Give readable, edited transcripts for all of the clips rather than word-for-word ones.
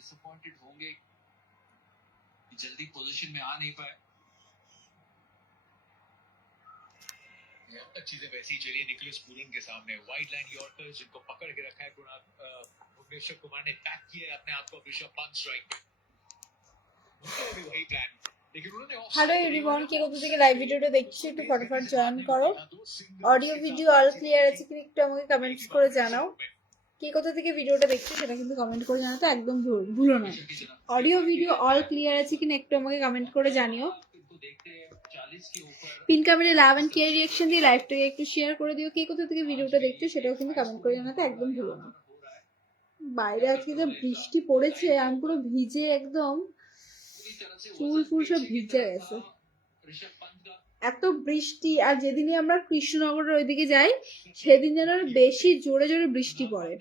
Disappointed होंगे जल्दी position में आ नहीं पाए। चीजें वैसी चलिए निकोलस पूरन के सामने वाइड लाइन यॉर्कर जिनको पकड़ के रखा है भुवनेश्वर कुमार ने पैक किया है अपने आप को ऋषभ पंत स्ट्राइक पे। वही प्लान হ্যালো এভরিওয়ান, কে কোথা থেকে লাইভ ভিডিওটা দেখছো একটু ফটাফট জয়েন করো। অডিও ভিডিও অল ক্লিয়ার আছে কিনা একটু আমাকে কমেন্টস করে জানাও। কে কোথা থেকে ভিডিওটা দেখছো সেটা কিন্তু কমেন্ট করে জানাতে একদম ভুলো না। অডিও ভিডিও অল ক্লিয়ার আছে কিনা একটু আমাকে কমেন্ট করে জানিও। পিন কমেন্টে লাভ এন্ড কেয়ার রিঅ্যাকশন দিয়ে লাইভটাকে একটু শেয়ার করে দিও। কে কোথা থেকে ভিডিওটা দেখছো সেটাও কিন্তু কমেন্ট করে জানাতে একদম ভুলো না। বাইরে আজকে যে বৃষ্টি পড়েছে আমি পুরো ভিজে একদম চুল ফুল সব ভিজে গেছে, এত বৃষ্টি। আর যেদিনই আমরা কৃষ্ণনগরের ওইদিকে যাই সেদিন যেন বেশি জোরে জোরে বৃষ্টি পড়ে।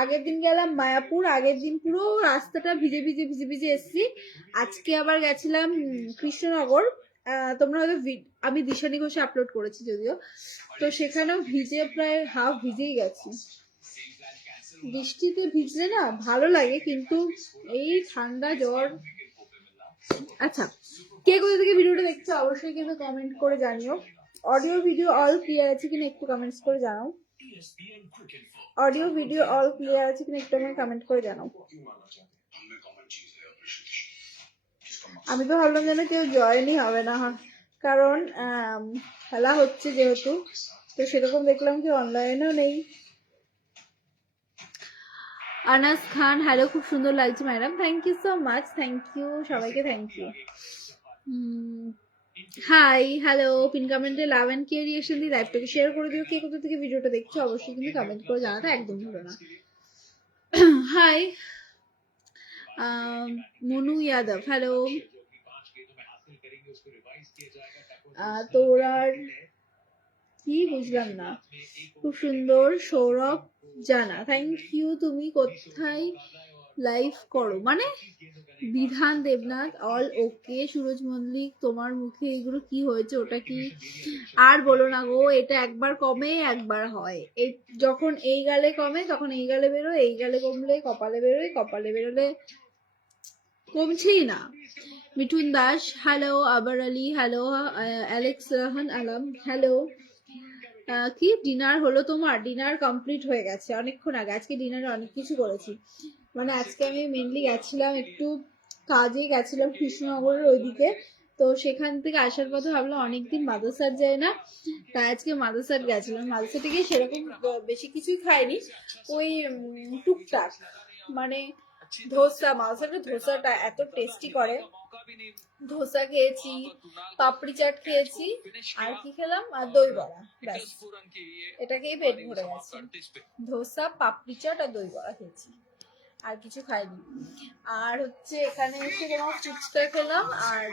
আগের দিন গেলাম মায়াপুর, আগের দিন পুরো রাস্তাটা ভিজে ভিজে ভিজে ভিজে এসছি। আজকে আবার গেছিলাম কৃষ্ণনগর, তোমরা হয়তো আমি দিশানি ঘোষে আপলোড করেছি যদিও, তো সেখানেও ভিজে প্রায় হাফ ভিজেই গেছি। বৃষ্টিতে ভিজলে না ভালো লাগে, কিন্তু এই ঠান্ডা জ্বর। আচ্ছা, কে কোথা থেকে ভিডিওটা দেখছো অবশ্যই কিন্তু কমেন্ট করে জানিও। অডিও ভিডিও অল ক্লিয়ার আছে কিনা একটু কমেন্টস করে জানাও। অডিও ভিডিও অল ক্লিয়ার আছে কিনা একটু আমাকে কমেন্ট করে জানাও। আমি তো ভাবলাম যেন কেউ জয়েনই হবে না, কারণ খেলা হচ্ছে যেহেতু, তো সেরকম দেখলাম কি অনলাইনেও নেই। আনাস খান, হ্যালো, খুব সুন্দর লাগছে madam, thank you so much, thank you সবাইকে, thank you. Hi, hello, pin কমেন্টে লাভ এন্ড কেয়ার রিঅ্যাকশন দিয়ে লাইভটাকে শেয়ার করে দিও। কে কোথা থেকে ভিডিওটা দেখছো অবশ্যই কিন্তু কমেন্ট করে জানাতে একদম ভুলো না। Hi Manu Yadav, hello. তোরার কি বুঝলাম না, খুব সুন্দর। সৌরভ জানা, থ্যাংক ইউ। তুমি কোথায় লাইভ করো মানে? বিধান দেবনাথ, অল ওকে। সুরজ মল্লিক, তোমার মুখে এগুলো কি হয়েছে, ওটা কি? আর বলো না গো, এটা একবার কমে একবার হয়। এই যখন এই গালে কমে তখন এই গালে বেরোয়, এই গালে কমলে কপালে বেরোয়, কপালে বেরোলে কমছেই না। মিঠুন দাস, হ্যালো। আবার Ali, hello. Alex Rahman Alam, hello. কি ডিনার হলো তোমার? ডিনার কমপ্লিট হয়ে গেছে অনেকক্ষণ আগে। আজকে ডিনারে অনেক কিছু করেছি, মানে আজকে আমি মেনলি গেছিলাম একটু কাজে গেছিলাম কৃষ্ণনগরের ওইদিকে, তো সেখান থেকে আসার পথে ভাবলাম অনেকদিন মাদ্রাসার যায় না, তাই আজকে মাদ্রাসার গেছিলাম। মাদ্রাসাতে গিয়ে সেরকম বেশি কিছুই খাইনি, ওই টুকটাক, মানে ধোসা, মাদ্রাসাটা ধোসাটা এত টেস্টি করে, ধোসা খেয়েছি, পাপড়ি চাট খেয়েছি, আর কি খেলাম, আর দই বড়া, ব্যাস এটাকেই পেট ভরে গেছে। ধোসা, পাপড়ি চাট আর দই বড়া খেয়েছি, আর কিছু খাইনি। আর হচ্ছে এখানে এসে তোমার ফুচকা খেলাম, আর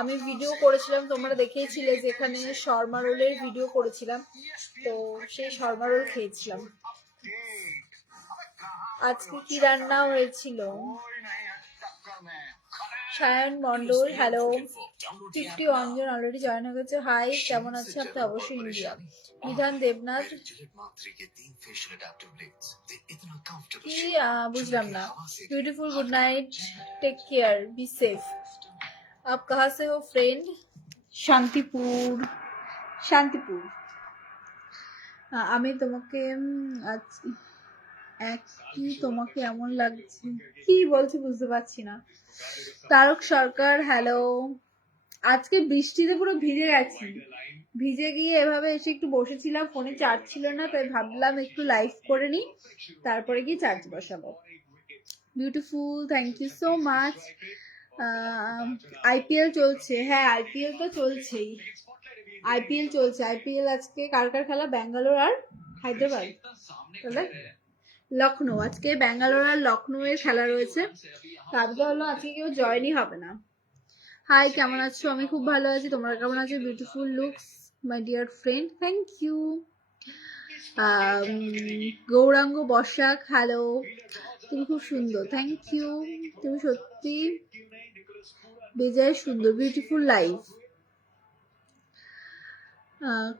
আমি ভিডিও করেছিলাম, তোমরা দেখেছিলে যেখানে শর্মা রোলের ভিডিও করেছিলাম, তো সেই শর্মা রোল খেয়েছিলাম। আজকে কি রান্না হয়েছিল? সায়ন মন্ডল, হ্যালো। 51 জন অলরেডি জয়েন হয়ে গেছে। হাই, কেমন আছে আপনি? অবশ্যই ইন্ডিয়া। বিধান দেবনাথ, কি বুঝলাম না। Beautiful, good night, take care, be safe. আপ কাহা সে হো ফ্রেন্ড? শান্তিপুর। শান্তিপুর। আমি তোমাকে কি তোমাকে এমন লাগছে, কি বলছি বুঝতে পারছি না। তারক সরকার, হ্যালো। আজকে বৃষ্টিতে পুরো ভিজে গেছি, ভিজে গিয়ে এভাবে এসে একটু বসেছিলাম, ফোনে চার্জ ছিল না, তাই ভাবলাম একটু লাইভ করে নি, তারপরে গিয়ে চার্জ বসাবো। Beautiful, thank you so much. IPL চলছে, হ্যাঁ আইপিএল তো চলছেই, আইপিএল চলছে। আইপিএল আজকে কার কার খেলা? ব্যাঙ্গালোর আর হায়দ্রাবাদ, তাহলে লখনৌ। আজকে ব্যাঙ্গালোর আর লখনৌ এর খেলা রয়েছে, তারপর হলো আজকে কেউ জয়েনই হবে না। হাই, কেমন আছো? আমি খুব ভালো আছি, তোমরা কেমন আছো? Beautiful looks my dear friend, thank you. Gauranga Basak, hello, তুমি খুব সুন্দর, থ্যাংক ইউ। তুমি সত্যি বেজায় সুন্দর, বিউটিফুল লাইফ।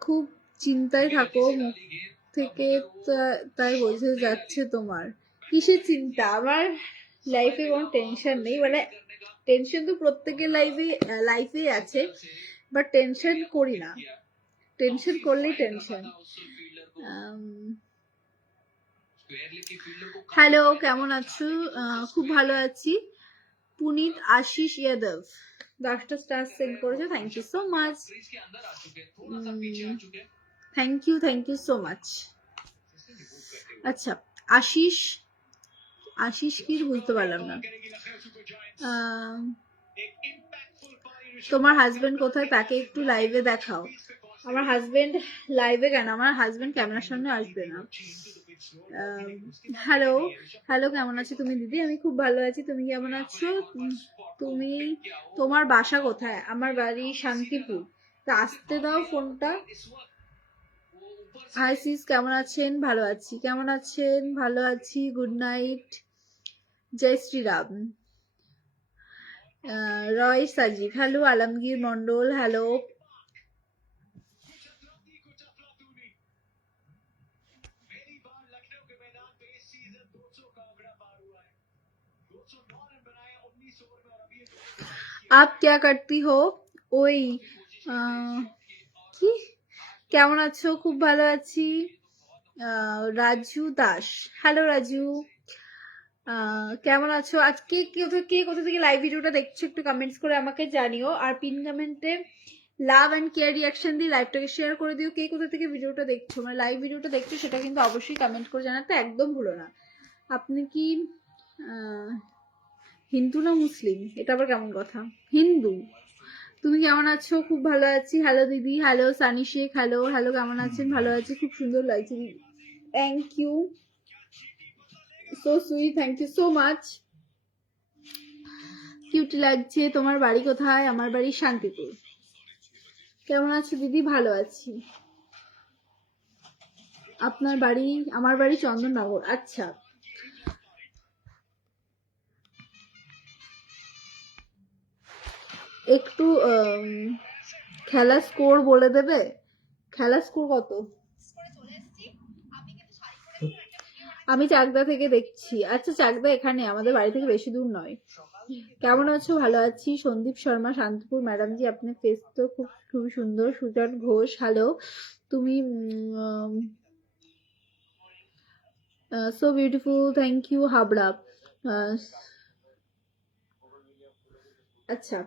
খুব চিন্তায় থাকো মুখ থেকে, তাই বোঝা যাচ্ছে তোমার। কিসের চিন্তা? আমার লাইফে কোনো টেনশন নেই, মানে টেনশন তো প্রত্যেকের লাইফেই আছে, বাট টেনশন করি না। টেনশন করলেই টেনশন। হ্যালো, কেমন আছো? খুব ভালো আছি। পুনিত আশিস যাদব 10টা স্টার সেন্ড করেছো, thank you so much. Thank you so much. আচ্ছা, আশিস কি বুঝতে পারলাম না। তোমার হাজবেন্ড কোথায়? তাকে একটু লাইভে দেখাও। আমার হাজবেন্ড লাইভে কেন? আমার হাজবেন্ড ক্যামেরার সামনে আসবে না। হ্যালো হ্যালো, কেমন আছো তুমি দিদি? আমি খুব ভালো আছি, তুমি কেমন আছো? তুমি, তোমার বাসা কোথায়? আমার বাড়ি শান্তিপুর। তা আসতে দাও ফোনটা। হাই সিস, কেমন আছেন? ভালো আছি। কেমন আছেন? ভালো আছি, গুড নাইট। জয় শ্রীরাম। রয় সাজিব, হ্যালো। আলমগীর মন্ডল, হ্যালো। आप क्या करती हो? ওই কি, কেমন আছো? খুব ভালো আছি। রাজু দাস, হ্যালো রাজু। কেমন আছো? আজকে কে কোথা থেকে লাইভ ভিডিওটা দেখছো একটু কমেন্টস করে আমাকে জানিও, আর পিন কমেন্টে লাভ এন্ড কেয়ার রিয়াকশন দিয়ে লাইভটাকে শেয়ার করে দিও। কে কোথা থেকে ভিডিওটা দেখছো, মানে লাইভ ভিডিওটা দেখছো, সেটা কিন্তু অবশ্যই কমেন্ট করে জানাতে একদম ভুলো না। আপনি কি হিন্দু না মুসলিম? এটা আবার কেমন কথা? হিন্দু। তুমি কেমন আছো? খুব ভালো আছি। হ্যালো দিদি, hello Sunny Sheikh, hello hello, কেমন আছেন? ভালো আছি, খুব সুন্দর লাগছে দিদি। Thank you so sweet, thank you so much. Cute লাগছে। তোমার বাড়ি কোথায়? আমার বাড়ি শান্তিপুর। কেমন আছো দিদি? ভালো আছি। আপনার বাড়ি? আমার বাড়ি চন্দননগর। আচ্ছা, একটু খেলা স্কোর বলে দেবে? খেলা স্কোর কত? আমি চাকদা থেকে দেখছি। আচ্ছা, চাকদা এখানে আমাদের বাড়ি থেকে বেশি দূর নয়। কেমন আছো? ভালো আছি। সন্দীপ শর্মা, শান্তিপুর। ম্যাডাম জি, আপনার ফেস তো খুবই সুন্দর। সুজন ঘোষ, হ্যালো। তুমি so beautiful, thank you. Habra. আচ্ছা,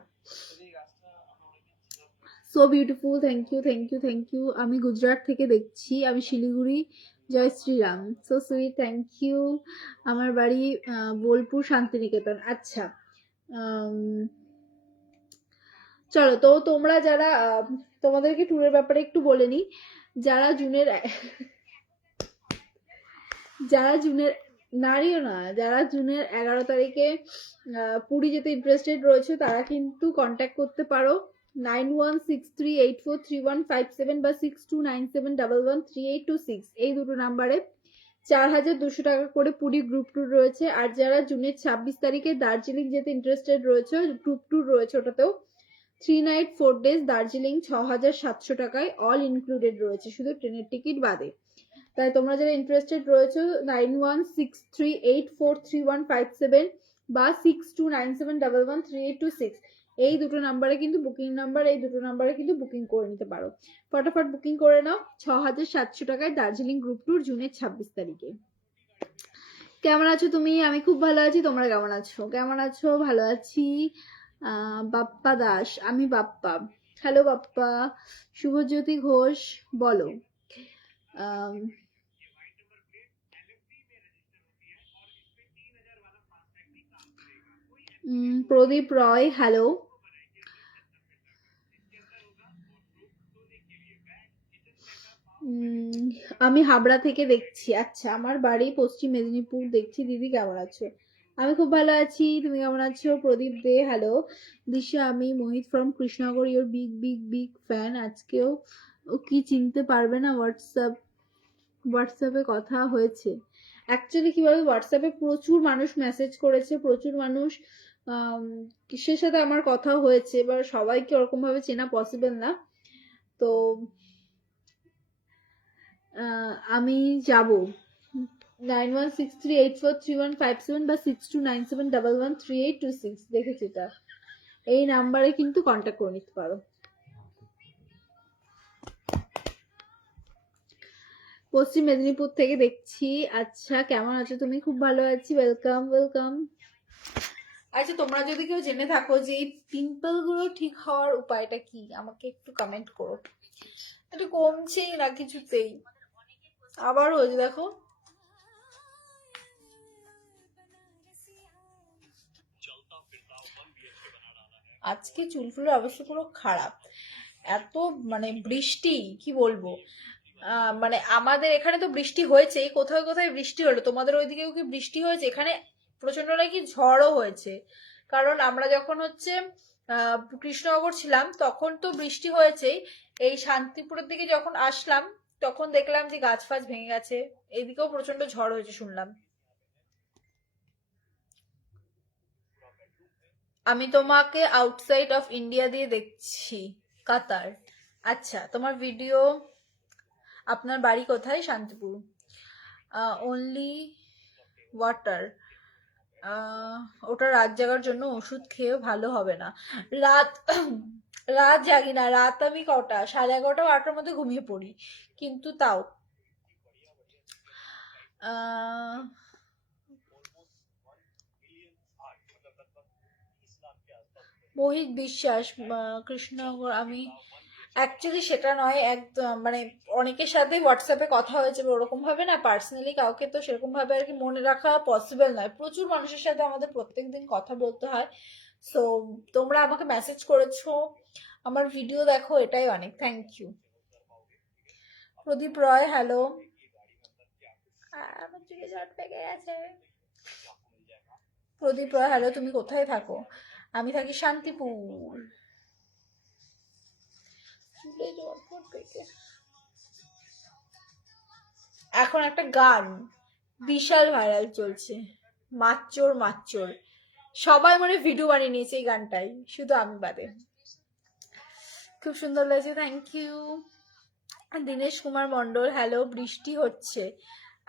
so beautiful, thank you thank you thank you. আমি গুজরাট থেকে দেখছি, আমি শিলিগুড়ি। জয় Shriram, so sweet, thank you. আমার বাড়ি বোলপুর শান্তিনিকেতন। আচ্ছা, চলো তো, তোমরা যারা তোমাদেরকে ট্যুরের ব্যাপারে একটু বলে নি। যারা জুনের নারীও না, যারা জুনের 11 তারিখে পুরী যেতে ইন্টারেস্টেড রয়েছে, তারা কিন্তু কন্ট্যাক্ট করতে পারো 9163843157 বা 6297113826 এই দুটো নাম্বারে। 4200 টাকা করে পুরী গ্রুপ ট্যুর রয়েছে। আর যারা জুনের 26 তারিখে দার্জিলিং যেতে ইন্টারেস্টেড রয়েছে, গ্রুপ ট্যুর রয়েছে ওটাতেও। 3 নাইট 4 ডেজ দার্জিলিং 6700 টাকায় অল ইনক্লুডেড রয়েছে, শুধু ট্রেনের টিকিট বাদে। তাই তোমরা যারা ইন্টারেস্টেড রয়েছে 9163843157 বা 6297113826 এই দুটো নাম্বারে কিন্তু বুকিং নাম্বার, এই দুটো নাম্বারে কিন্তু বুকিং করে নিতে পারো। ফটাফট বুকিং করে নাও। 6700 টাকায় দার্জিলিং গ্রুপ ট্যুর জুনের 26 তারিখে। কেমন আছো তুমি? আমি খুব ভালো আছি। তোমরা কেমন আছো? কেমন আছো? ভালো আছি। বাপ্পা দাস, আমি বাপ্পা। হ্যালো বাপ্পা। শুভজ্যোতি ঘোষ, বলো। প্রদীপ রয়, হ্যালো। আমি হাবড়া থেকে দেখছি। আচ্ছা, আমার বাড়ি পশ্চিম মেদিনীপুর। দেখছি। দিদি কেমন আছো? আমি খুব ভালো আছি, তুমি কেমন আছো? প্রদীপ দে, হ্যালো। দিশা, আমি Mohit from Krishnanagar, your big big big fan. আজকেও ও কি চিনতে পারবে না? হোয়াটসঅ্যাপে কথা হয়েছে। অ্যাকচুয়ালি কি বলবো, হোয়াটসঅ্যাপে প্রচুর মানুষ মেসেজ করেছে, প্রচুর মানুষ কিসের সাথে আমার কথা হয়েছে, এবার সবাইকে ওরকম ভাবে চেনা পসিবল না। তো আমি যাব 9163843157 বা 6297113826 দেখেছি এটা। এই নাম্বারে কিন্তু কন্ট্যাক্ট করে নিতে পারো। পশ্চিম মেদিনীপুর থেকে দেখছি। আচ্ছা, কেমন আছো তুমি? খুব ভালো আছি, ওয়েলকাম ওয়েলকাম। আচ্ছা, তোমরা যদি কেউ জেনে থাকো যে এই পিম্পল গুলো ঠিক হওয়ার উপায়টা কি, আমাকে একটু কমেন্ট করো। এটা কমছেই না কিছুতেই, আবার হয়েছে দেখো। আজকে চুলগুলোর অবস্থা পুরো খারাপ, এত মানে বৃষ্টি, কি বলবো। মানে আমাদের এখানে তো বৃষ্টি হয়েছে, কোথায় কোথায় বৃষ্টি হলো। তোমাদের ওইদিকেও কি বৃষ্টি হয়েছে? এখানে প্রচন্ড নাকি ঝড়ও হয়েছে। কারণ আমরা যখন হচ্ছে কৃষ্ণনগর ছিলাম তখন তো বৃষ্টি হয়েছেই। এই শান্তিপুরের দিকে যখন আসলাম তখন দেখলাম যে গাছ ফাছ ভেঙে গেছে। এইদিকেও প্রচন্ড ঝড় হয়েছে শুনলাম। আমি তোমাকে আউটসাইড অফ ইন্ডিয়া দিয়ে দেখছি, কাতার। আচ্ছা, তোমার ভিডিও, আপনার বাড়ি কোথায়? শান্তিপুর। অনলি ওয়াটার, ওটা রাত জাগার জন্য, ওষুধ খেয়েও ভালো হবে না। রাত রাত জাগি না, রাত আমি কটা 11:30 12টার মধ্যে ঘুমিয়ে পড়ি, কিন্তু তাও মোহিত বিশ্বাস, কৃষ্ণনগর। আমি অ্যাকচুয়ালি সেটা নয়, একদম মানে অনেকের সাথে হোয়াটসঅ্যাপে কথা হয়েছে, ওরকম ভাবে না পার্সোনালি কাউকে তো সেরকম ভাবে আর কি মনে রাখা পসিবল নয়। প্রচুর মানুষের সাথে আমাদের প্রত্যেকদিন কথা বলতে হয়। সো তোমরা আমাকে মেসেজ করেছো, আমার ভিডিও দেখো, এটাই অনেক। Thank you. Pradip Roy, hello. আমার চুলে জট পেকে গেছে। প্রদীপ রয়, হ্যালো, তুমি কোথায় থাকো? আমি থাকি শান্তিপুর। এখন একটা গান বিশাল ভাইরাল চলছে, মাচ্চোর মাচ্চোর। সবাই মানে ভিডিও বানিয়ে নিয়েছে এই গানটাই, শুধু আমি বাদে। খুব সুন্দর লাগছে, thank you. Dinesh Kumar Mondal, hello. বৃষ্টি হচ্ছে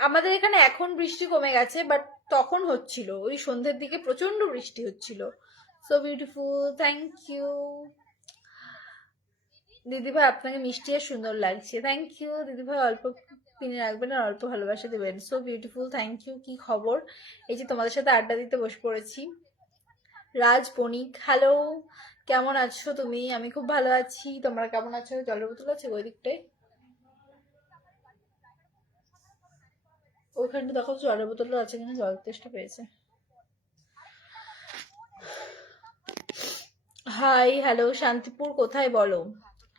আমাদের এখানে, এখন বৃষ্টি কমে গেছে, বাট তখন হচ্ছিল, ওই সন্ধ্যের দিকে প্রচন্ড বৃষ্টি হচ্ছিল। So beautiful, thank you. দিদিভাই আপনাকে মিষ্টি আর সুন্দর লাগছে, থ্যাংক ইউ। দিদিভাই অল্প কিনে রাখবেন আর অল্প ভালোবাসা দেবেন। So beautiful, thank you. কি খবর? এই যে তোমাদের সাথে আড্ডা দিতে বসে পড়েছি। রাজ বণিক, হ্যালো, কেমন আছো তুমি? আমি খুব ভালো আছি, তোমরা কেমন আছো? জলের বোতল আছে ওই দিকটায়, ওইখানটা দেখো জলের বোতল আছে কিনা, জল তেষ্টা পেয়েছে। High, hello. শান্তিপুর কোথায় বলো?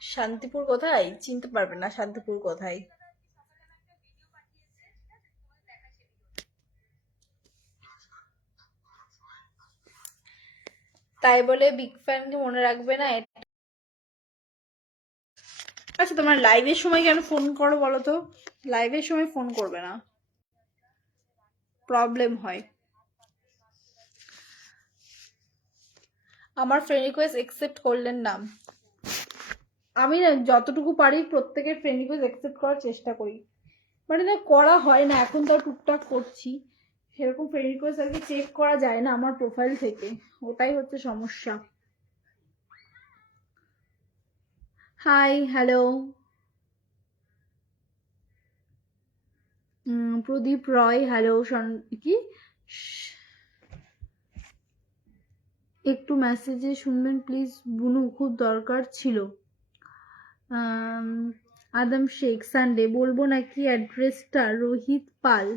শান্তিপুর কোথায়? চিনতে পারবে না শান্তিপুর কোথায়। তাই বলে বিগ ফ্যানকে মনে রাখবে না? আচ্ছা, তোমার লাইভের সময় কেন ফোন করো বলো তো? লাইভের সময় ফোন করবে না, প্রবলেম হয়। আমার ফ্রেন্ড রিকোয়েস্ট অ্যাকসেপ্ট করলেন না। আমি না যতটুকু পারি প্রত্যেকের ফ্রেন্ড রিকোয়েস্ট অ্যাকসেপ্ট করার চেষ্টা করি, মানে না করা হয় না, এখন তো টুকটাক করছি। সেরকম ফ্রেন্ড রিকোয়েস্ট আর কি চেক করা যায় না আমার প্রোফাইল থেকে, ওটাই হচ্ছে সমস্যা। Hi, hello. Pradip Roy, hello. কি একটু মেসেজে শুনবেন প্লিজ, বুনু, খুব দরকার ছিল। আদম শেখ, সানডে বলবো নাকি অ্যাড্রেসটা? রোহিত পাল।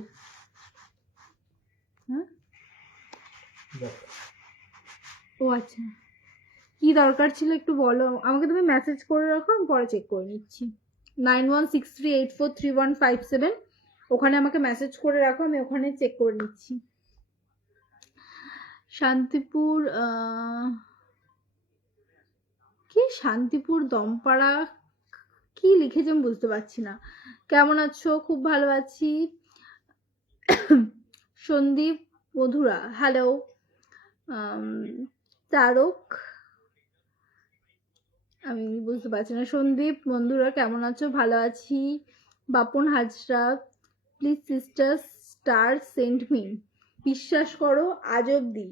হ্যাঁ, ও আচ্ছা, কি দরকার ছিল একটু বলো আমাকে, তুমি মেসেজ করে রাখো, আমি পরে চেক করে নিচ্ছি। 9163843157, ওখানে আমাকে মেসেজ করে রাখো, আমি ওখানে চেক করে নিচ্ছি। শান্তিপুর, কি শান্তিপুর দমপাড়া কি লিখেছে আমি বুঝতে পারছি না। কেমন আছো? খুব ভালো আছি। সন্দীপ মধুরা, হ্যালো। তারক, আমি বুঝতে পারছি না। সন্দীপ বন্ধুরা কেমন আছো? ভালো আছি। Bapan Hazra, please sisters star sent me. বিশ্বাস করো আজ অব্দি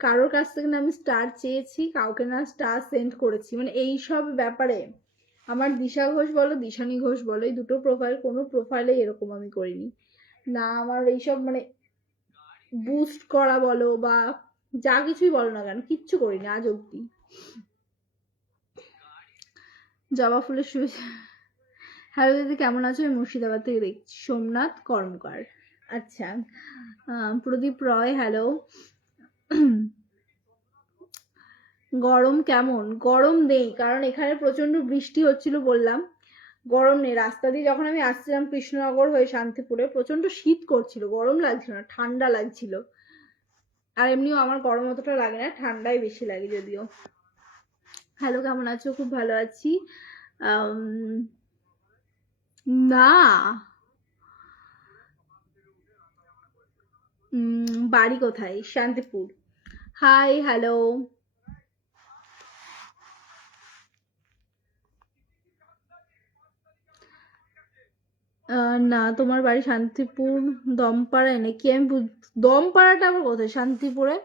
কারোর কাছ থেকে না আমি স্টার চেয়েছি, কাউকে না স্টার সেন্ড করেছি। মানে এই সব ব্যাপারে আমার দিশা ঘোষ বলো দিশানি ঘোষ বলো, এই দুটো প্রোফাইল, কোনো প্রোফাইলে এরকম আমি করিনি না। আমার এইসব মানে বুস্ট করা বলো বা যা কিছুই বলো না কেন, কিচ্ছু করিনি আজ অব্দি। জবা ফুলের শুভেচ্ছা। হ্যালো দিদি কেমন আছো? আমি মুর্শিদাবাদ থেকে দেখছি। সোমনাথ কর্মকার, আচ্ছা। প্রদীপ রয় হ্যালো। গরম কেমন? গরম নেই, কারণ এখানে প্রচন্ড বৃষ্টি হচ্ছিল বললাম। গরম নেই, রাস্তা দিয়ে যখন আমি আসছিলাম কৃষ্ণনগর হয়ে শান্তিপুরে প্রচন্ড শীত করছিল, গরম লাগছিল না, ঠান্ডা লাগছিল। আর এমনিও আমার গরম অতটা লাগে না, ঠান্ডাই বেশি লাগে যদিও। হ্যালো কেমন আছো? খুব ভালো আছি। না, বাড়ি কোথায়? শান্তিপুর। Hi hello. না, তোমার বাড়ি শান্তিপুর দমপাড়ায় নাকি? আমি দমপাড়াটা আবার কোথায় শান্তিপুরে?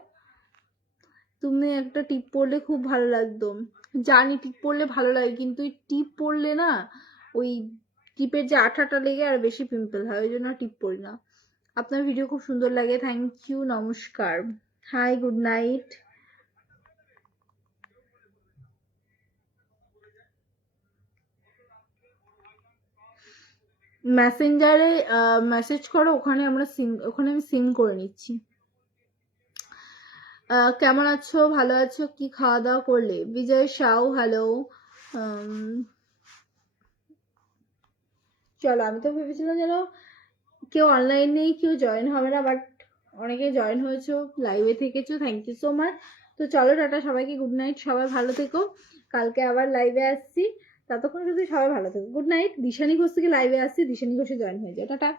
তুমি একটা টিপ পরলে খুব ভালো লাগতো। জানি টিপ পরলে ভালো লাগে, কিন্তু ওই টিপ পরলে না ওই টিপের যে আঠাটা লেগে আর বেশি পিম্পল হয়, ওই জন্য টিপ পরি না। আপনার ভিডিও খুব সুন্দর লাগে, থ্যাংক ইউ, নমস্কার। Hi good night. মেসেঞ্জারে মেসেজ করো, ওখানে ওখানে আমি সিং করে নিচ্ছি। কেমন আছো? ভালো আছো? কি খাওয়া দাওয়া করলে? বিজয় সাউ হ্যালো। চলো, আমি তো ভেবেছিলাম যেন কেউ অনলাইন নেই, কেউ জয়েন হবে না, বাট অনেকে জয়েন হয়েছো, লাইভে থেকেছো, থ্যাংক ইউ সো মাচ। তো চলো টাটা, সবাইকে গুড নাইট, সবাই ভালো থেকো। কালকে আবার লাইভে আসছি, ততক্ষণ যদি সবাই ভালো থেকো। Good night. দিশানি ঘোষ থেকে লাইভে আসছি, দিশানি ঘোষে জয়েন হয়ে যাও। টাটা।